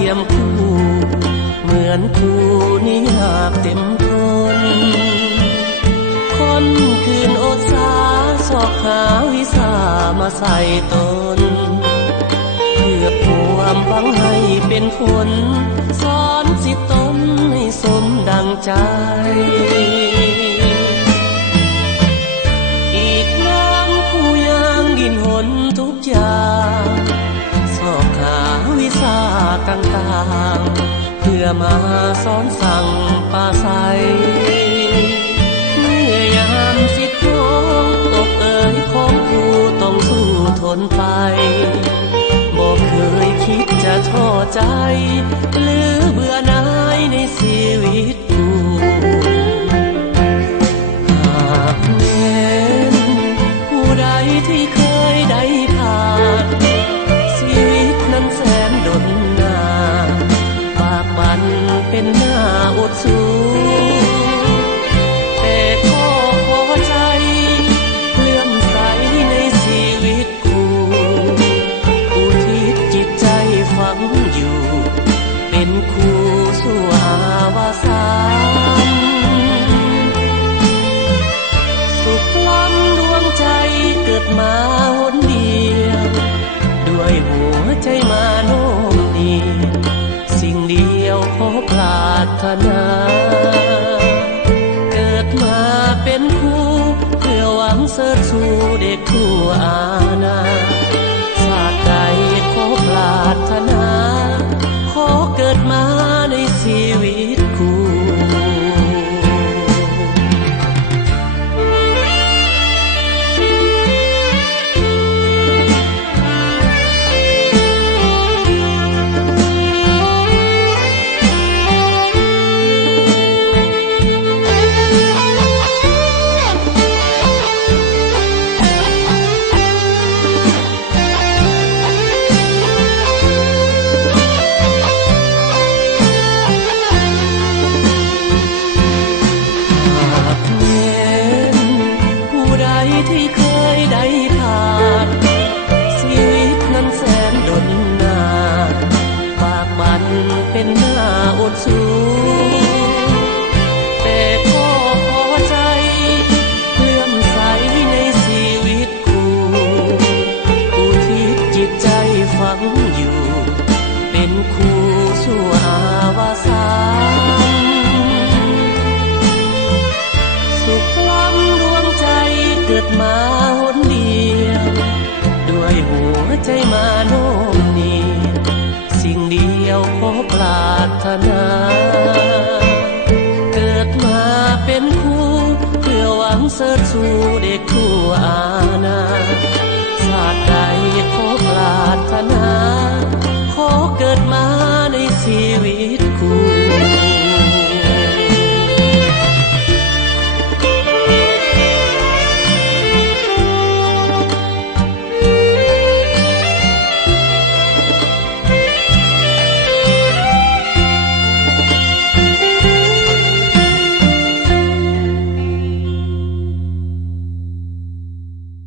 ทียมคู่เหมือนคู่นี้อยากเต็มทนคนคืนอดสาสอกหาวิสามาใส่ตนเพื่อความหวังให้เป็นผลสอนสิตนให้สมดังใจอีกนานผู้ยังดิ้นหนทุกอย่างสอกหาวิสาต่างๆเพื่อมาสอนสั่งปาใสเมื่อยามสิทธิ์ของอกเอ่ยของผู้ต้องสู้ทนไปบอกเคยคิดจะท้อใจหรือเบื่อหน่ายในชีวิตผู้หากแม้นผู้ใดที่เคยได้ผ่านชีวิตนั้นแสนดนนานปากบันเป็นหน้าอดสู้แต่ก็พอใจเลื่อมใสในชีวิตคู่อุทิศจิตใจฝังอยู่เป็นคู่สู่อาวสานสุขล้ำดวงใจเกิดมาหนเดียวด้วยหัวใจมาโน้มเนียมสิ่งเดียวขอปรารถนาเกิดมาเป็นคู่เพื่อหวังเสริฐสู่เด็กทั่วอาณาชาติใดขอปรารถนาขอเกิดมาในชีวิตคู่ที่เคยได้ผ่านชีวิตนั้นแสนดนนานปากบันเป็นหน้าอดสู้แต่ก็พอใจเลื่อมใสในชีวิตคู่อุทิศจิตใจฝังอยู่เป็นคู่สู่อาวสานสุขล้ำดวงใจเกิดมาหนเดียวด้วยหัวใจมาโน้มเนียมสิ่งเดียวขอปรารถนาเกิดมาเป็นคู่เพื่อหวังเสริฐสู่เด็กทั่วอาณาชาติใดขอปรารถนาขอเกิดมาในชีวิต